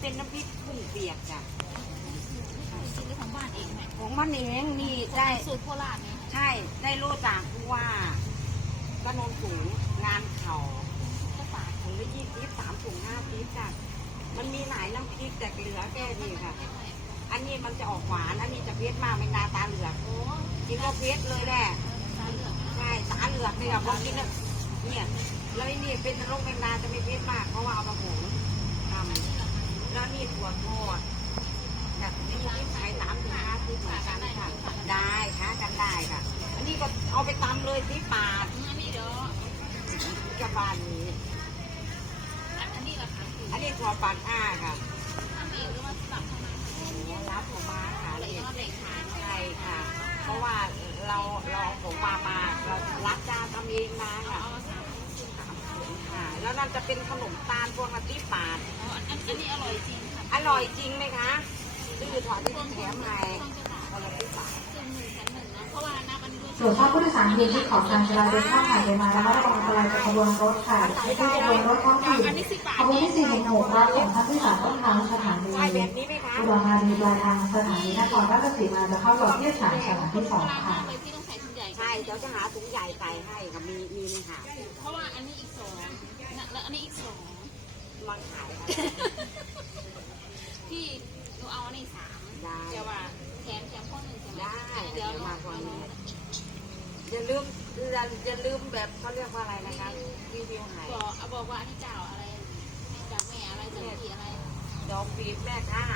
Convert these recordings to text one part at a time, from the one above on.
เป็นน้ำพริกกุ้งเปียกจ้ะของบ้านเองไหมของบ้านเองนี่ได้สูตรโคราชไหมใช่ได้โลจากผู้ว่าก็ะนนสูงงานเขาก็ฝากถุงละยี่สิบสามถุงห้าสิบจ้ะมันมีหลายน้ำพริกแต่เหลือแค่นี้ค่ะ อันนี้มันจะออกหวาน อันนี้จะเพชรมากเป็นนาตาเหลือกกินก็เพชรเลยแหละใช่ตาเหลือกเนี่ยพอกินเนี่ยแล้วนี่เป็นนรกเป็นนาจะไม่เพชรมากเพราะว่าเอามาผง ก็มีถั่วทอดแบบนี้ขายสามถึงห้าสิบเหมือนกันค่ะ ได้ค้ากันได้ค่ะ อันนี้ก็เอาไปตำเลยที่ปาดอันนี้เดี๋ยวกระบาลนี้ อันนี้ราคาคืออันนี้ถั่วปาดอ้าค่ะทำเองหรือว่าสั่งเข้ามารับผมมาค่ะเองก็แบ่งขายใช่ค่ะ เพราะว่าเราเราผมมามาเรารับจ้างทำเองมาค่ะ เอามาสาม สามถุงค่ะ แล้วนั่นจะเป็นขนมตาลพวงมาที่ปาดอ๋ออันอันนี้อร่อยจริงค่ะอร่อยจริงไหมคะดื้อถอดที่แถมให้ต้องจะต่างคนละที่ปาดเครื่องมือชั้นหนึ่งนะเพราะว่าน้ำอันนี้ด้วยส่วนภาพผู้โดยสารยืนที่ขอบทางจราจรข้ามผ่านไปมาแล้วก็ระวังอันตรายจากขบวนรถค่ะที่ขบวนรถท้องถิ่นอันนี้สิบบาทขบวนที่416รับส่งท่านที่สามต้นทางสถานีใช่แบบนี้ไหมคะอุดรธานีปลายทางสถานีนครราชสีมาจะเข้าต่อที่สถานสถานที่สองค่ะ เลยพี่ต้องใส่ถุงใหญ่ใช่เดี๋ยวจะหาถุงใหญ่ใส่ให้ค่ะมีมีไหมคะเพราะว่าอันนี้อีกสองแล้วอันนี้อีกสองมาขายค่ะที่หนูเอาอันนี้สามได้เดี๋ยวว่าแถมแถมข้อหนึ่งใช่ไหมได้เดี๋ยวเดี๋ยวมาก่อนเอย่าลืมอย่าอย่าลืมแบบเขาเรียกว่าอะไรนะคะรีวิวใหายบอกเอาบอกว่าอันนี้เจ้าอะไรจากแม่อะไรจากพี่อะไรดอกปีบแม่ค้า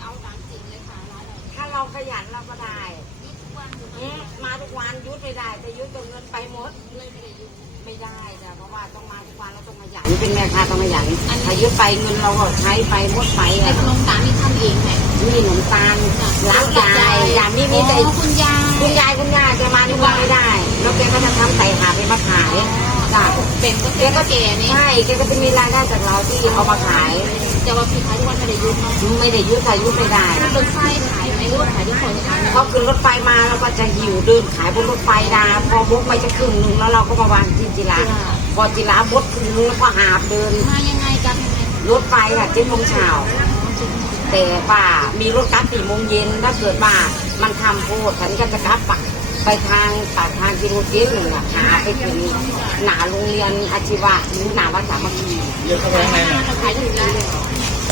เอาเอาตามจริงเลยค่ะร้านเราถ้าเราขยันเราก็ได้ยุทุกวันอยู่อืมมาทุกวันยุดไม่ได้แต่ยุดจนเงินไปหมดเลยไม่ได้ยุไม่ได้จ้ะเพราะว่าต้องมาทุกวันเราต้องขยันเป็นแม่ค้าต้องขยันถ้ายุดไปเงินเราก็ใช้ไปหมดไปไอ้อะขนมตาลนี่ทำเองไหมมีขนมตาลร้านยายยายนี่มีแต่คุณยายคุณยายคุณยายแกมาทุกวันไม่ได้ แล้วแกก็จะทำไต่หาไปมาขาย จ้ะเป็นก็เป็นก็แก่นี่ใช่แกก็จะมีรายได้จากเราที่เอามาขายแต่ว่าพี่ขายทุกวันไม่ได้ยุเนาะไม่ได้ยุดค่ะยุดไม่ได้มันเป็นไส้ขายไหมหรือว่าขายทุกคนขายเขาขึ้นรถไฟมาเราก็จะหิวเดินขายบนรถไฟนะพอบกไปจะครึ่งหนึ่งแล้วเราก็มาวางที่จิระพอจิระบดครึ่งนึงแล้วก็หาบเดินมายังไงกันยังไงรถไฟค่ะเจ็ดโมงเช้าแต่ว่ามีรถกลับสี่โมงเย็นถ้าเกิดว่ามันทำโพดฉันก็จะกลับปัก ไปทางปากทางกิโลเมตรหนึ่งอะหาไปถึงหนาโรงเรียนอาชีวะหรือหนาวัดสามัคคีเราขายถึงได้เลย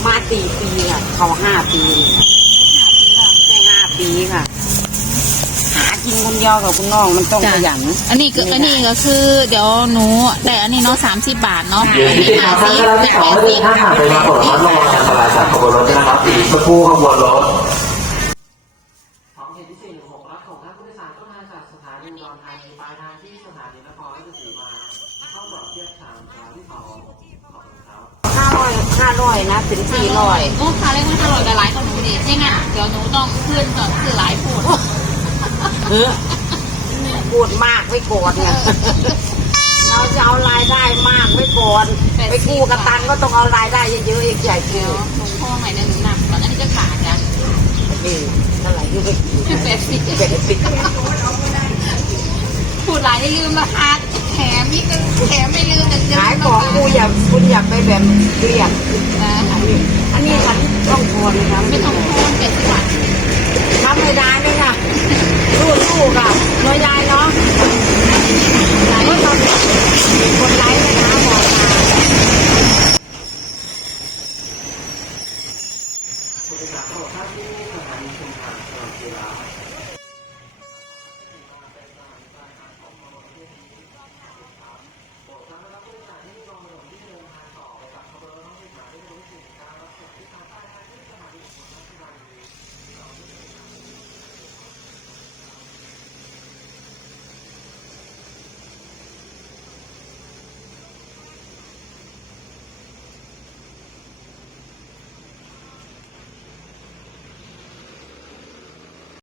มาสี่ปีค่ะเขาห้าปีแค่ห้าปีค่ะ หากินคนเดียวกับคุณน้องมันต้องขยันอันนี้ก็อันนี้ก็คือเดี๋ยวหนูแต่อันนี้เนาะสามสิบบาทเนาะอันนี้ทาห้างสิบท่านที่สองไม่ได้ถ้าหากไปมาปลดระวังอันตรายจากขบวนรถนะครับอีกสักครู่ขบวนรถ อุดรธานีปลายทางที่สถานีนครราชสีมาเข้าต่อเทียบสามสถานที่สองขอบคุณครับห้าร้อยห้าร้อยนะถึงสี่ร้อยโอ้ค่าเล็กมันอร่อยแต่หลายคนหนูดิยังไงเดี๋ยวหนูต้องขึ้นก่อนคือหลายพูดเออพูดมากไม่โกรธเนี่ยเราจะเอารายได้มากไม่โกรธไปกู้กระตันก็ต้องเอารายได้เยอะๆอีกใหญ่เดี๋เดียยววหนูพ่อใหม่เนี่ยหนูหนักก่อนอันนี้จะขาดจ้ะเออเท่าไหร่ยูไปแปดสิบเจ็ดสิบพู ดหลายได้ลืมราคาแถมนี่ก็แถมไม่ลืมแต่เดี๋ยวขายของกูอยากคุณอยากไปแบบเรียกนะอันนี้อันนี้ฉันต้องทนนะไม่ต้องโอนเจ็ดสิบบาททำไม่ได้ไหมค่ะสู้ๆค่ะน้อยยายเนาะเมื่อตอน